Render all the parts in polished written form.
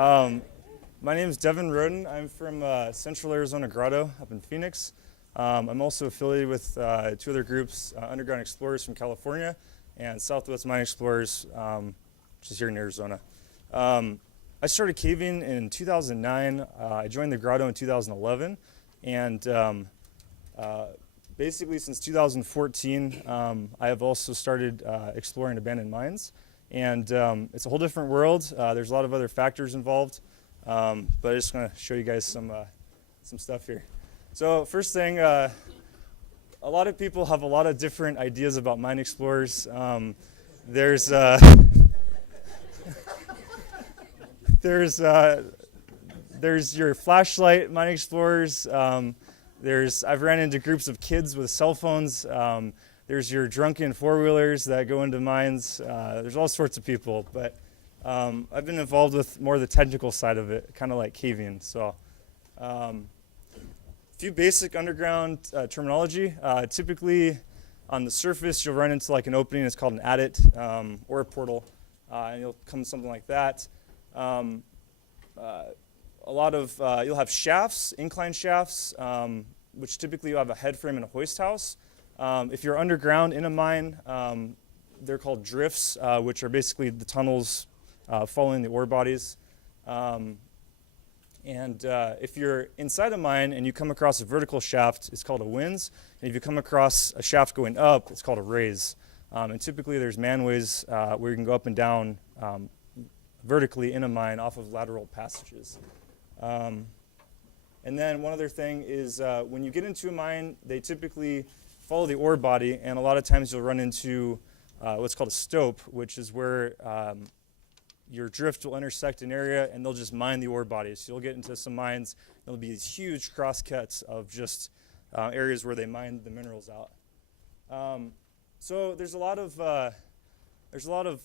Um, my name is Devin Roden. I'm from Central Arizona Grotto up in Phoenix. I'm also affiliated with two other groups, Underground Explorers from California and Southwest Mine Explorers, which is here in Arizona. I started caving in 2009. I joined the Grotto in 2011. And basically since 2014, I have also started exploring abandoned mines. And it's a whole different world. There's a lot of other factors involved. But I'm just going to show you guys some stuff here. So first thing, a lot of people have a lot of different ideas about mine explorers. There's your flashlight mine explorers. I've ran into groups of kids with cell phones. There's your drunken four-wheelers that go into mines. There's all sorts of people, but I've been involved with more of the technical side of it, kind of like caving. So a few basic underground terminology. Typically on the surface, you'll run into like an opening. It's called an adit or a portal, and you'll come to something like that. You'll have shafts, incline shafts, which typically you have a head frame and a hoist house. If you're underground in a mine, they're called drifts, which are basically the tunnels following the ore bodies. If you're inside a mine and you come across a vertical shaft, it's called a winze. And if you come across a shaft going up, it's called a raise. And typically there's manways where you can go up and down vertically in a mine off of lateral passages. And then one other thing is when you get into a mine, they typically follow the ore body, and a lot of times you'll run into what's called a stope, which is where your drift will intersect an area and they'll just mine the ore body. So you'll get into some mines, there'll be these huge crosscuts of just areas where they mine the minerals out. So there's a lot of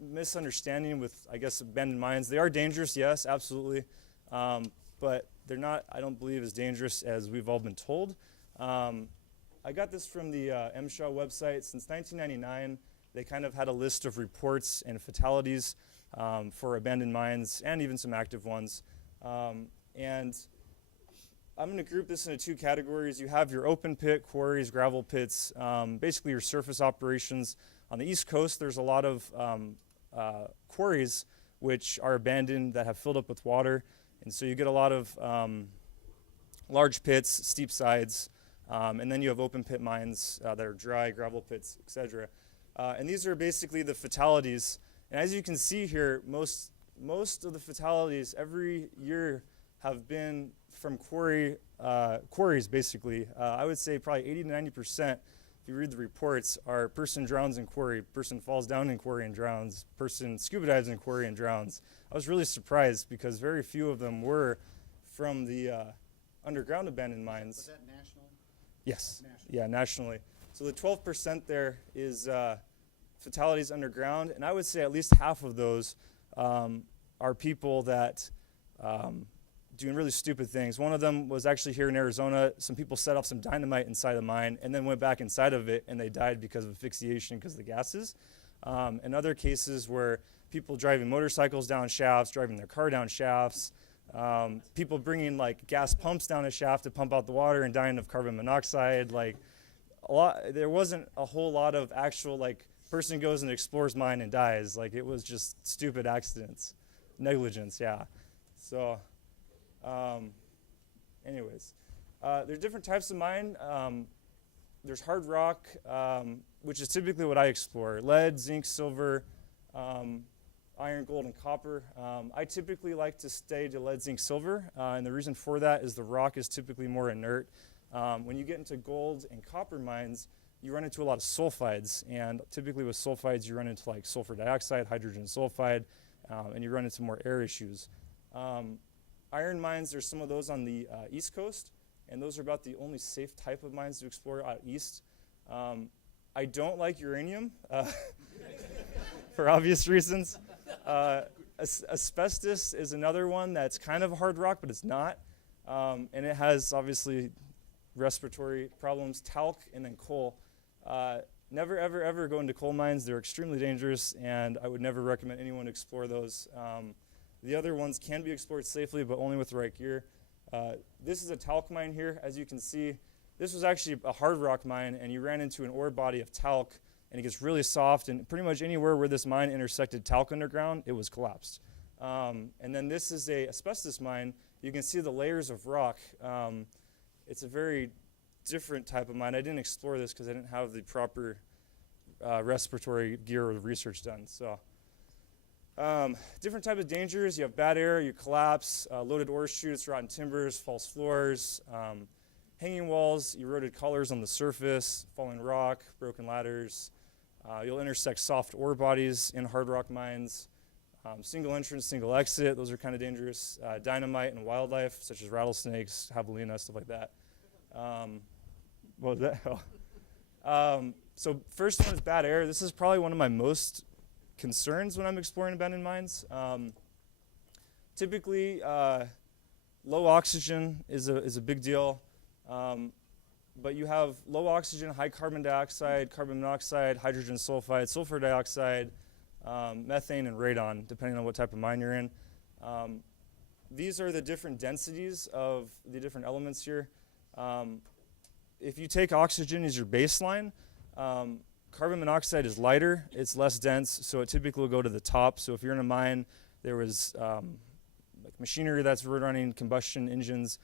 misunderstanding with, I guess, abandoned mines. They are dangerous, yes, absolutely, but they're not, I don't believe, as dangerous as we've all been told. I got this from the MSHA website. Since 1999, they kind of had a list of reports and fatalities for abandoned mines and even some active ones. And I'm going to group this into two categories. You have your open pit, quarries, gravel pits, basically your surface operations. On the East Coast, there's a lot of quarries which are abandoned that have filled up with water. And so you get a lot of large pits, steep sides, and then you have open pit mines that are dry, gravel pits, etc. And these are basically the fatalities. And as you can see here, most of the fatalities every year have been from quarries, basically. I would say probably 80 to 90%, if you read the reports, are person drowns in quarry, person falls down in quarry and drowns, person scuba dives in quarry and drowns. I was really surprised because very few of them were from the underground abandoned mines. Was that national? Yes. National. Yeah, nationally. So the 12% there is fatalities underground, and I would say at least half of those are people that doing really stupid things. One of them was actually here in Arizona. Some people set off some dynamite inside a mine and then went back inside of it, and they died because of asphyxiation because of the gases. And other cases where people driving motorcycles down shafts, driving their car down shafts, people bringing like gas pumps down a shaft to pump out the water and dying of carbon monoxide. Like there wasn't a whole lot of actual like person goes and explores mine and dies. Like it was just stupid accidents, negligence. Yeah. So, anyways, there's different types of mine. There's hard rock, which is typically what I explore: lead, zinc, silver, iron, gold, and copper. I typically like to stay to lead, zinc, silver, and the reason for that is the rock is typically more inert. When you get into gold and copper mines, you run into a lot of sulfides, and typically with sulfides you run into like sulfur dioxide, hydrogen sulfide, and you run into more air issues. Iron mines, there's some of those on the East Coast, and those are about the only safe type of mines to explore out east. I don't like uranium for obvious reasons. Asbestos is another one that's kind of hard rock, but it's not. And it has obviously respiratory problems. Talc and then coal. Never, ever, ever go into coal mines. They're extremely dangerous, and I would never recommend anyone explore those. The other ones can be explored safely, but only with the right gear. This is a talc mine here. As you can see, this was actually a hard rock mine, and you ran into an ore body of talc, and it gets really soft, and pretty much anywhere where this mine intersected talc underground, it was collapsed. And then this is a asbestos mine. You can see the layers of rock. It's a very different type of mine. I didn't explore this because I didn't have the proper respiratory gear or research done. So different type of dangers. You have bad air, you collapse, loaded ore chutes, rotten timbers, false floors, hanging walls, eroded collars on the surface, falling rock, broken ladders. You'll intersect soft ore bodies in hard rock mines. Single entrance, single exit, those are kind of dangerous. Dynamite and wildlife, such as rattlesnakes, javelina, stuff like that. What was that? So first one is bad air. This is probably one of my most concerns when I'm exploring abandoned mines. Typically, low oxygen is a big deal. But you have low oxygen, high carbon dioxide, carbon monoxide, hydrogen sulfide, sulfur dioxide, methane, and radon, depending on what type of mine you're in. These are the different densities of the different elements here. If you take oxygen as your baseline, carbon monoxide is lighter, it's less dense, so it typically will go to the top. So if you're in a mine, there was like machinery that's running combustion engines,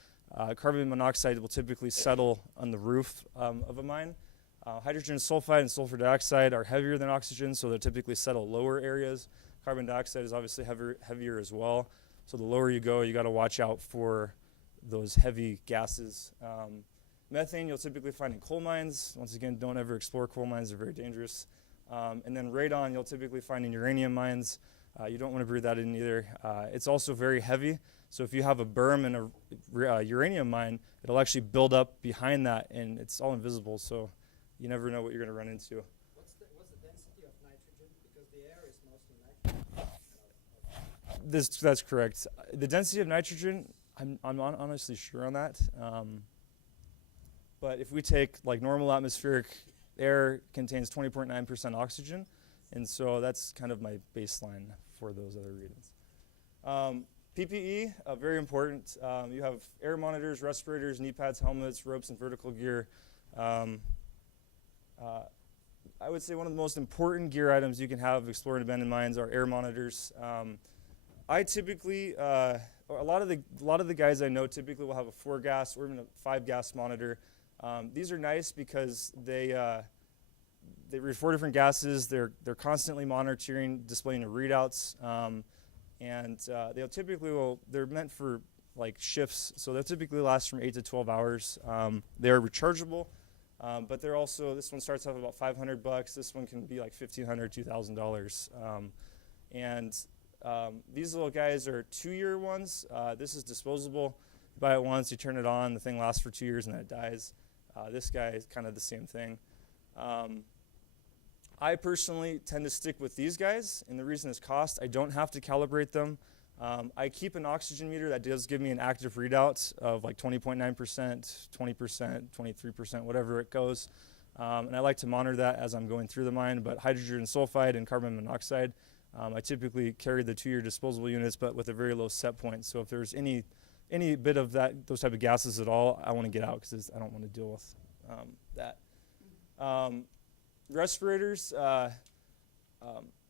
carbon monoxide will typically settle on the roof of a mine. Hydrogen sulfide and sulfur dioxide are heavier than oxygen, so they typically settle lower areas. Carbon dioxide is obviously heavier as well. So the lower you go, you got to watch out for those heavy gases. Methane you'll typically find in coal mines. Once again, don't ever explore coal mines, they're very dangerous. And then radon you'll typically find in uranium mines. You don't want to breathe that in either. It's also very heavy, so if you have a berm in a uranium mine, it'll actually build up behind that, and it's all invisible, so you never know what you're going to run into. What's the density of nitrogen? Because the air is mostly nitrogen. That's correct. The density of nitrogen, I'm honestly sure on that. But if we take like normal atmospheric air, contains 20.9% oxygen, and so that's kind of my baseline for those other readings. PPE, very important. You have air monitors, respirators, knee pads, helmets, ropes, and vertical gear. I would say one of the most important gear items you can have exploring abandoned mines are air monitors. I typically, a lot of the guys I know typically will have a 4-gas or even a 5-gas monitor. These are nice because they read 4 different gases. They're constantly monitoring, displaying the readouts, and they'll typically they're meant for like shifts, so they'll typically last from 8 to 12 hours. They are rechargeable, but they're also, this one starts off about $500. This one can be like $1,500, $2,000, and these little guys are 2-year ones. This is disposable. You buy it once, you turn it on, the thing lasts for 2 years and then it dies. This guy is kind of the same thing. I personally tend to stick with these guys, and the reason is cost. I don't have to calibrate them. I keep an oxygen meter that does give me an active readout of like 20.9%, 20%, 23%, whatever it goes. And I like to monitor that as I'm going through the mine. But hydrogen sulfide and carbon monoxide, I typically carry the 2-year disposable units, but with a very low set point. So if there's any bit of those type of gases at all, I want to get out because I don't want to deal with that. Respirators, a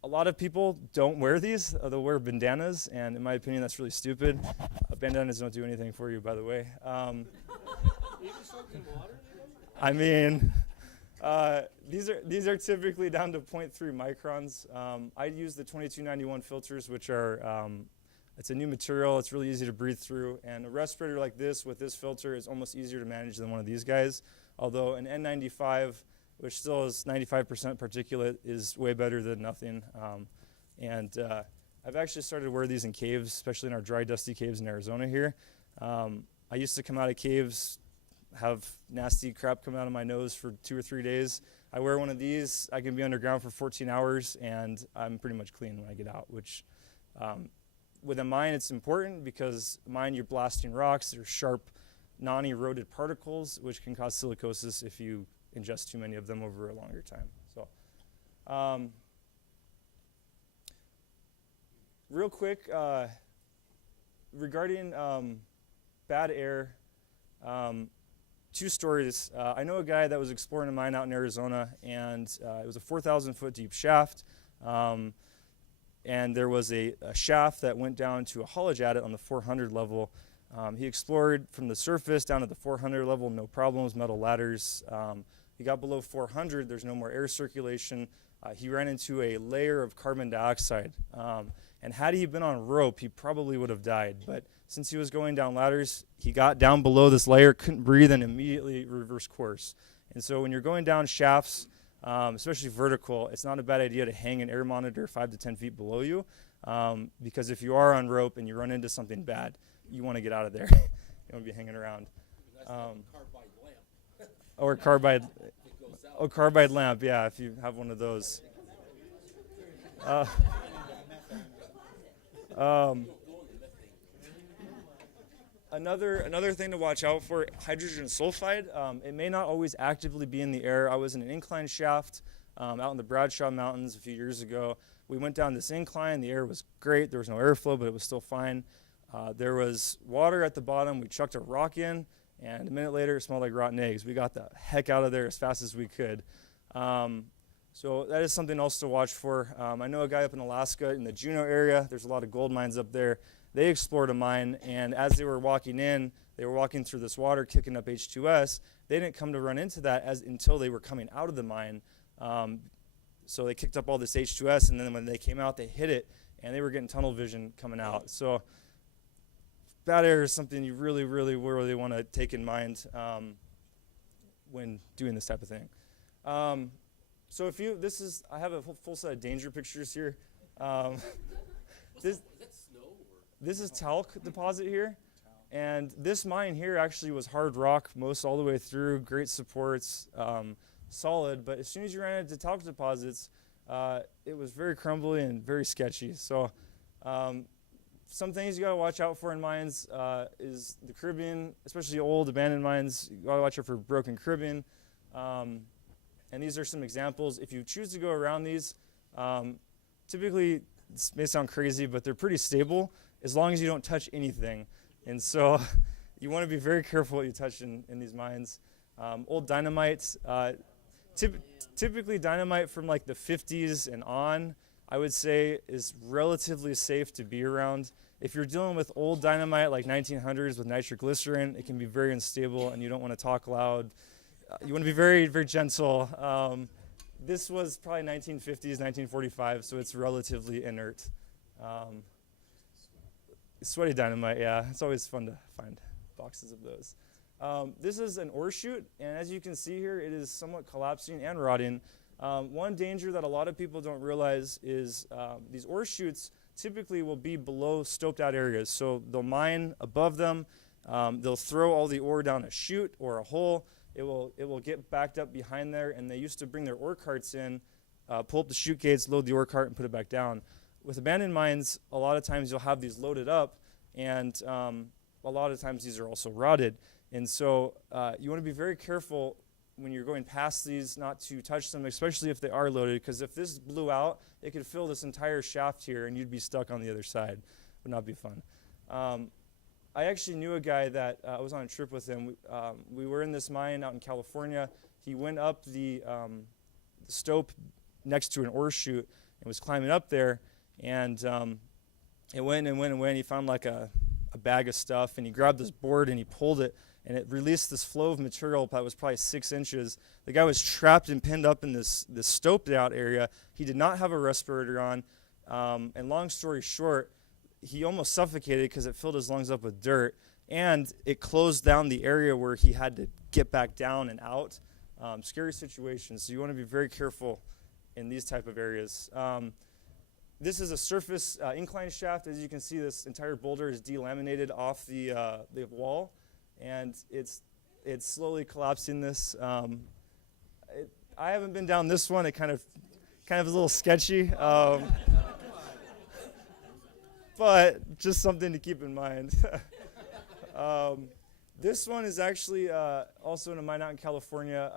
lot of people don't wear these. They'll wear bandanas, and in my opinion, that's really stupid. Bandanas don't do anything for you, by the way. I mean, these are typically down to 0.3 microns. I use the 2291 filters, which are it's a new material. It's really easy to breathe through, and a respirator like this with this filter is almost easier to manage than one of these guys. Although an N95, which still is 95% particulate, is way better than nothing. I've actually started to wear these in caves, especially in our dry, dusty caves in Arizona here. I used to come out of caves, have nasty crap come out of my nose for 2 or 3 days. I wear one of these. I can be underground for 14 hours, and I'm pretty much clean when I get out, which with a mine, it's important because mine, you're blasting rocks. They're sharp, non-eroded particles, which can cause silicosis if you ingest too many of them over a longer time. So, real quick, regarding bad air, 2 stories. I know a guy that was exploring a mine out in Arizona, and it was a 4,000-foot deep shaft. And there was a shaft that went down to a haulage adit on the 400 level. He explored from the surface down to the 400 level, no problems, metal ladders. He got below 400, there's no more air circulation. He ran into a layer of carbon dioxide. And had he been on rope, he probably would have died. But since he was going down ladders, he got down below this layer, couldn't breathe, and immediately reversed course. And so when you're going down shafts, especially vertical, it's not a bad idea to hang an air monitor 5 to 10 feet below you, because if you are on rope and you run into something bad, you want to get out of there. You don't want to be hanging around. Carbide lamp. Or carbide. Oh, carbide lamp, yeah, if you have one of those. Another thing to watch out for, hydrogen sulfide. It may not always actively be in the air. I was in an incline shaft out in the Bradshaw Mountains a few years ago. We went down this incline. The air was great. There was no airflow, but it was still fine. There was water at the bottom. We chucked a rock in, and a minute later, it smelled like rotten eggs. We got the heck out of there as fast as we could. So that is something else to watch for. I know a guy up in Alaska in the Juneau area. There's a lot of gold mines up there. They explored a mine, and as they were walking in, they were walking through this water, kicking up H2S. They didn't come to run into that until they were coming out of the mine. So they kicked up all this H2S, and then when they came out, they hit it, and they were getting tunnel vision coming out. So bad air is something you really, really, really want to take in mind when doing this type of thing. So I have a full set of danger pictures here. This is talc deposit here, and this mine here actually was hard rock most all the way through, great supports, solid, but as soon as you ran into talc deposits, it was very crumbly and very sketchy. So some things you gotta watch out for in mines is the cribbing, especially old abandoned mines. You gotta watch out for broken cribbing. And these are some examples. If you choose to go around these, typically, this may sound crazy, but they're pretty stable as long as you don't touch anything. And so you want to be very careful what you touch in these mines. Old dynamite, typically dynamite from like the 50s and on, I would say is relatively safe to be around. If you're dealing with old dynamite like 1900s with nitroglycerin, it can be very unstable and you don't want to talk loud. You want to be very, very gentle. This was probably 1950s, 1945, so it's relatively inert. Sweaty dynamite, yeah. It's always fun to find boxes of those. This is an ore chute, and as you can see here, it is somewhat collapsing and rotting. One danger that a lot of people don't realize is these ore chutes typically will be below stoped out areas. So they'll mine above them. They'll throw all the ore down a chute or a hole. It will get backed up behind there, and they used to bring their ore carts in, pull up the chute gates, load the ore cart, and put it back down. With abandoned mines, a lot of times you'll have these loaded up, and a lot of times these are also rotted. And so you want to be very careful when you're going past these not to touch them, especially if they are loaded, because if this blew out, it could fill this entire shaft here, and you'd be stuck on the other side. Would not be fun. I actually knew a guy that I was on a trip with him. We were in this mine out in California. He went up the stope next to an ore chute and was climbing up there, and it went and went and went. He found like a bag of stuff, and he grabbed this board and he pulled it, and it released this flow of material that was probably 6 inches. The guy was trapped and pinned up in this stoped out area. He did not have a respirator on, and long story short, he almost suffocated because it filled his lungs up with dirt, and it closed down the area where he had to get back down and out. Scary situation, so you want to be very careful in these type of areas. This is a surface incline shaft. As you can see, this entire boulder is delaminated off the wall, and it's slowly collapsing this. I haven't been down this one. It kind of is a little sketchy. But just something to keep in mind. This one is actually also in a mine out in California.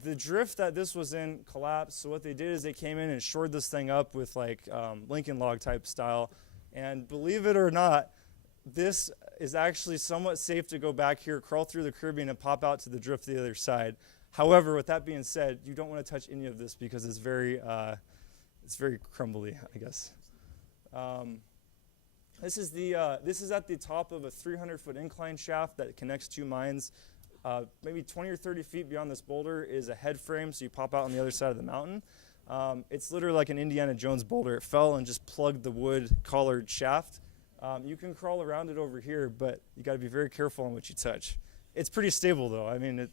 The drift that this was in collapsed, so what they did is they came in and shored this thing up with like Lincoln log type style. And believe it or not, this is actually somewhat safe to go back here, crawl through the cribbing, and pop out to the drift the other side. However, with that being said, you don't want to touch any of this because it's very crumbly, I guess. This is at the top of a 300-foot incline shaft that connects two mines. Maybe 20 or 30 feet beyond this boulder is a head frame, so you pop out on the other side of the mountain. It's literally like an Indiana Jones boulder. It fell and just plugged the wood collared shaft. You can crawl around it over here, but you got to be very careful on what you touch. It's pretty stable, though. I mean,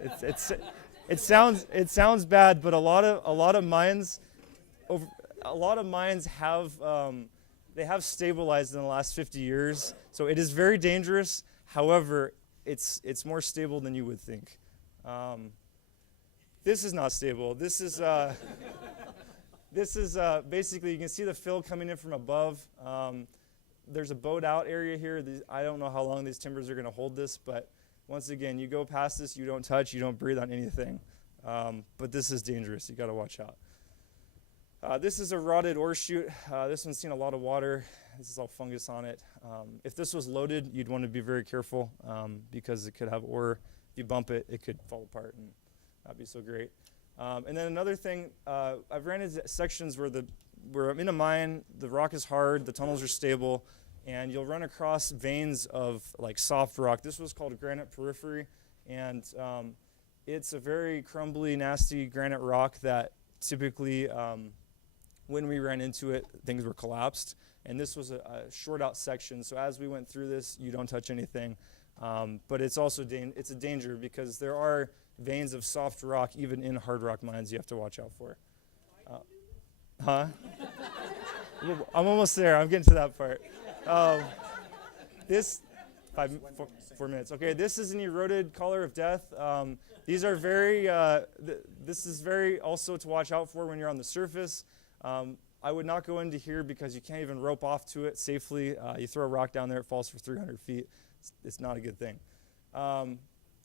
it sounds bad, but a lot of mines have they have stabilized in the last 50 years, so it is very dangerous. However, it's more stable than you would think. This is not stable. This is basically, you can see the fill coming in from above. There's a boat out area here. I don't know how long these timbers are going to hold this, but once again, you go past this, you don't touch, you don't breathe on anything. But this is dangerous. You got to watch out. This is a rotted ore chute. This one's seen a lot of water. This is all fungus on it. If this was loaded, you'd want to be very careful because it could have ore. If you bump it, it could fall apart and not be so great. And then another thing, I've ran into sections where I'm in a mine, the rock is hard, the tunnels are stable, and you'll run across veins of like soft rock. This was called granite porphyry, and it's a very crumbly, nasty granite rock that typically, when we ran into it, things were collapsed. And this was a short out section, so as we went through this, you don't touch anything. But it's also it's a danger because there are veins of soft rock even in hard rock mines you have to watch out for. Huh? I'm almost there. I'm getting to that part. This 4 minutes. Okay, this is an eroded collar of death. These are very. This is very also to watch out for when you're on the surface. I would not go into here because you can't even rope off to it safely. You throw a rock down there, it falls for 300 feet. It's not a good thing.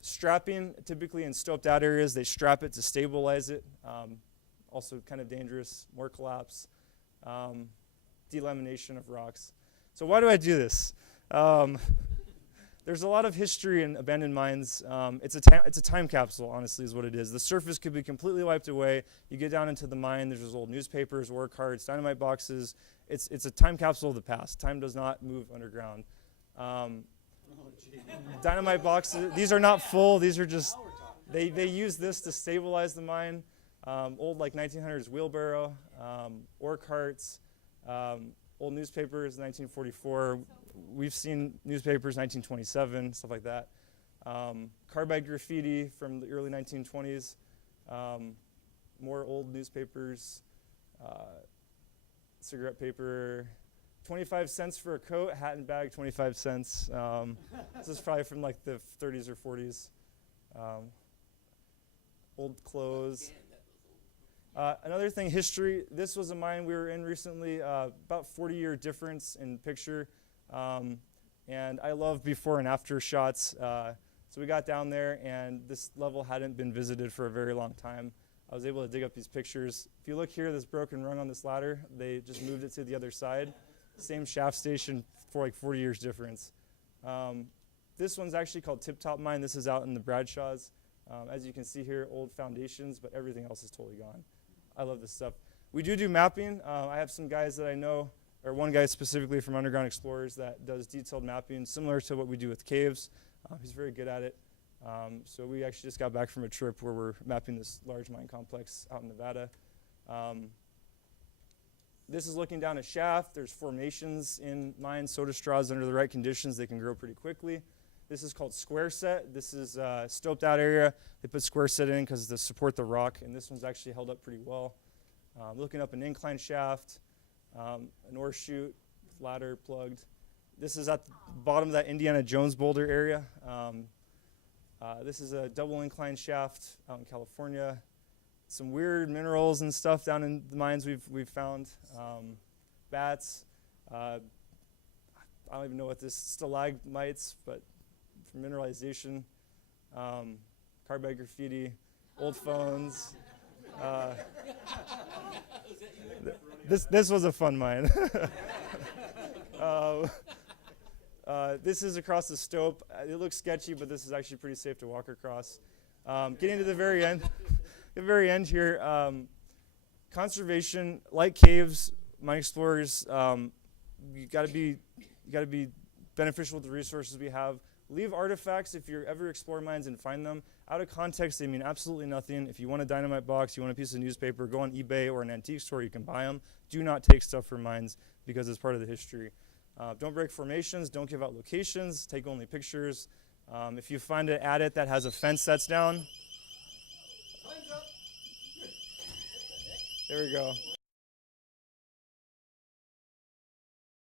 Strapping, typically in stoped out areas, they strap it to stabilize it. Also kind of dangerous, more collapse. Delamination of rocks. So why do I do this? There's a lot of history in abandoned mines. It's a time capsule, honestly, is what it is. The surface could be completely wiped away. You get down into the mine, there's old newspapers, war cards, dynamite boxes. It's a time capsule of the past. Time does not move underground. Dynamite boxes, these are not full. These are just, they use this to stabilize the mine. Old like 1900s wheelbarrow, ore carts, old newspapers, 1944. We've seen newspapers, 1927, stuff like that. Carbide graffiti from the early 1920s. More old newspapers. Cigarette paper. 25 cents for a coat, hat and bag, 25 cents. This is probably from like the 30s or 40s. Old clothes. Another thing, history. This was a mine we were in recently, about 40-year difference in picture. And I love before and after shots. So we got down there, and this level hadn't been visited for a very long time. I was able to dig up these pictures. If you look here, this broken rung on this ladder, they just moved it to the other side. Same shaft station for like 40 years difference. This one's actually called Tip Top Mine. This is out in the Bradshaws. As you can see here, old foundations, but everything else is totally gone. I love this stuff. We do mapping. I have some guys that I know, or one guy specifically from Underground Explorers that does detailed mapping, similar to what we do with caves. He's very good at it. So we actually just got back from a trip where we're mapping this large mine complex out in Nevada. This is looking down a shaft. There's formations in mines, soda straws under the right conditions. They can grow pretty quickly. This is called square set. This is a stoped out area. They put square set in because to support the rock, and this one's actually held up pretty well. Looking up an incline shaft, an ore chute, ladder plugged. This is at the bottom of that Indiana Jones boulder area. This is a double incline shaft out in California. Some weird minerals and stuff down in the mines we've found. Bats. I don't even know what this stalagmites, but for mineralization. Carbide graffiti, old phones. This was a fun mine. This is across the stope. It looks sketchy, but this is actually pretty safe to walk across. Getting to the very end, here, conservation, like caves, mine explorers, you got to be beneficial with the resources we have. Leave artifacts if you ever explore mines and find them. Out of context, they mean absolutely nothing. If you want a dynamite box, you want a piece of newspaper, go on eBay or an antique store, you can buy them. Do not take stuff from mines because it's part of the history. Don't break formations, don't give out locations, take only pictures. If you find an adit that has a fence that's down, there we go.